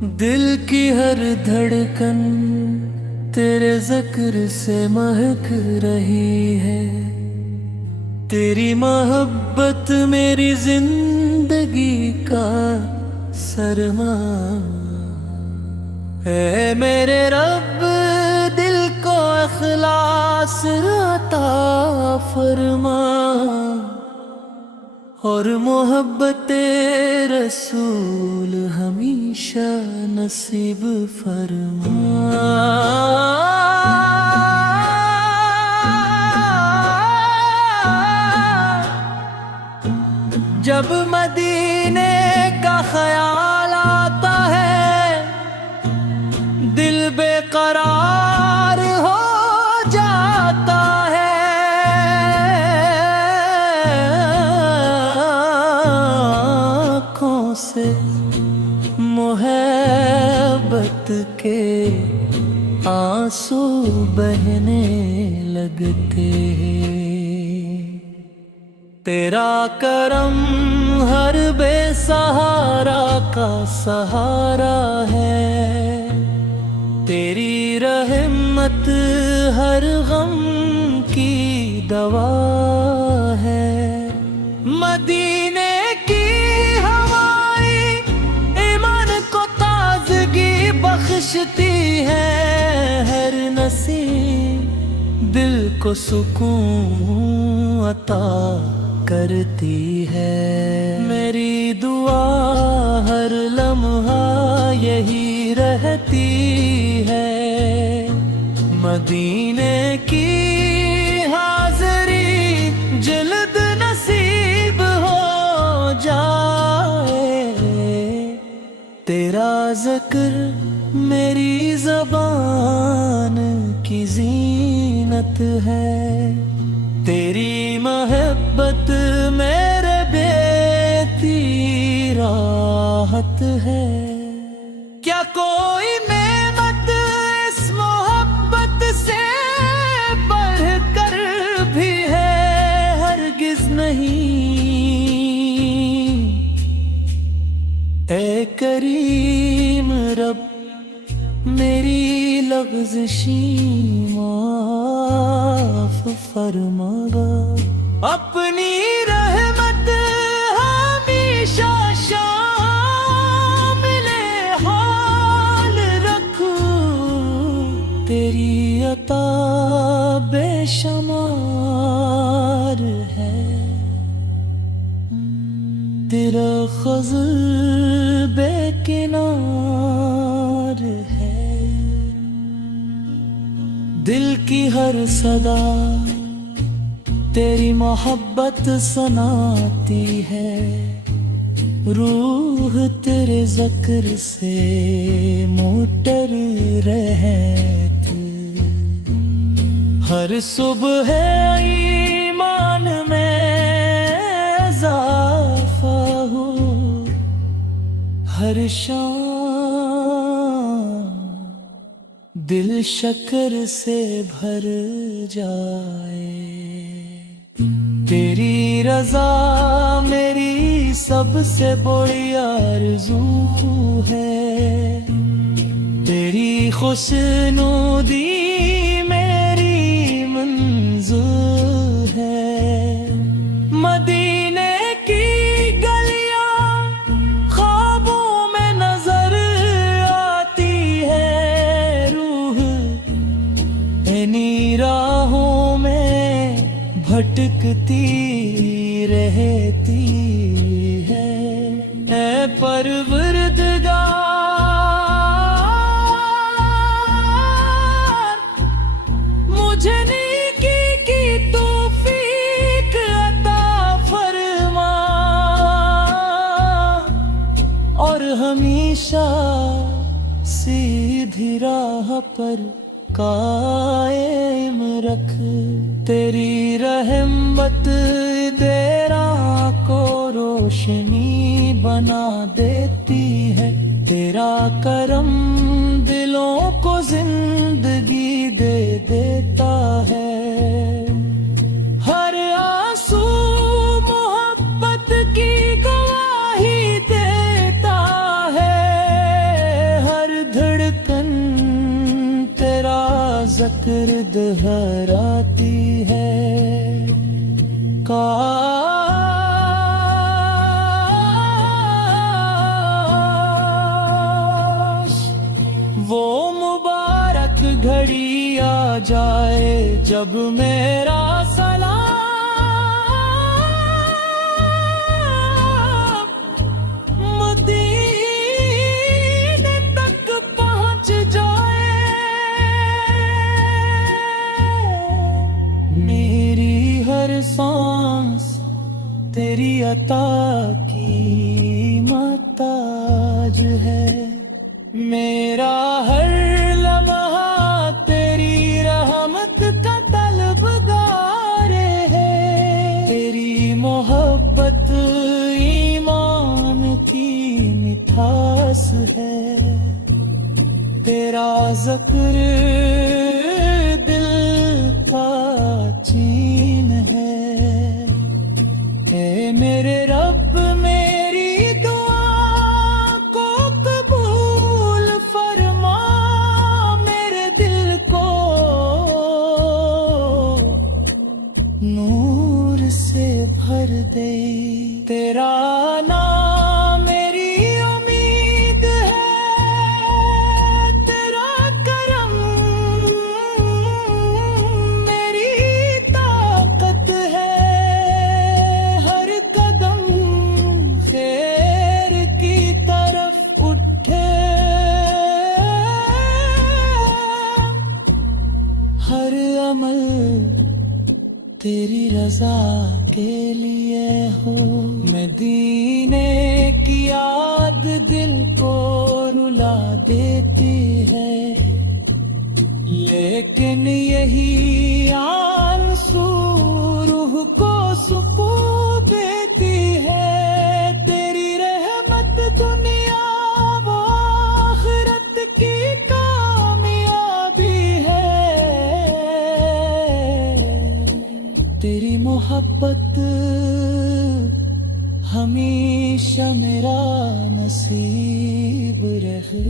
दिल की हर धड़कन तेरे जिक्र से महक रही है। तेरी मोहब्बत मेरी जिंदगी का सरमा है। मेरे रब दिल को इखलास अता फरमा और मोहब्बते रसूल हमेशा नसीब फरमा। जब मदीने का ख्याल आता है दिल बेकरार हो जाता है। आँखों से मोहब्बत के आंसू बहने लगते हैं। तेरा करम हर बेसहारा का सहारा है। तेरी रहमत हर गम की दवा है। मदीने की हवाएं ईमान को ताजगी बख्शती है। हर नसीब दिल को सुकून अता करती है। मेरी दुआ हर लम्हा यही रहती है। मदीने की हाज़री जल्द नसीब हो जाए। तेरा ज़िक्र मेरी ज़बान की ज़ीनत है। तेरी मोहब्बत मेरे बेती राहत है। क्या कोई नेमत इस मोहब्बत से बढ़कर भी है? हरगिज नहीं। ऐ करीम रब मेरी लग़ज़शी माफ़ फरमा। अपनी रहमत हमेशा शामिले हाल रखूं। तेरी अता बेशुमार है। तेरा फ़ज़ल बेकिनार है। दिल की हर सदा तेरी मोहब्बत सुनाती है। रूह तेरे ज़िक्र से मुअत्तर रहती। हर सुबह ईमान में इज़ाफ़ा हो। हर शाम दिल शक्र से भर जाए। तेरी रज़ा मेरी सबसे बड़ी आरज़ू है। तेरी खुशनुदी मेरी मंज़ूर है। मदीने की गलियां ख्वाबों में नजर आती है। रूह इन्हीं राहों में भटकती रहती है। ऐ परवरदिगार मुझे नेकी की तौफीक अता फरमा और हमेशा सीधी राह पर कायम रख। तेरी रहमत तेरा को रोशनी बना देती है। तेरा करम दिलों को जिंदगी दे देता है। हर आंसू मोहब्बत की गवाही देता है। शक्र दोहराती है। काश वो मुबारक घड़ी आ जाए जब मेरा सलाम मदीने तक पहुंच जाए। मेरी हर सांस तेरी अता की महताज है। मेरा हर लम्हा तेरी रहमत का तलबगार है। तेरी मोहब्बत ईमान की मिठास है। तेरा ज़िक्र दिल का चीन है। ऐ मेरे रब मेरी दुआ को कबूल फरमा। मेरे दिल को नूर से भर दे। तेरा नाम मेरी उम्मीद है। तेरा करम मेरी ताकत है। हर कदम खैर की तरफ उठे। हर अमल तेरी रजा के लिए हो। मदीने की याद दिल को रुला देती है। लेकिन यही आंसू रूह को सुकून देती है। तेरी रहमत दुनिया व आखिरत की कामयाबी है। तेरी मोहब्बत हमेशा मेरा नसीब रहे।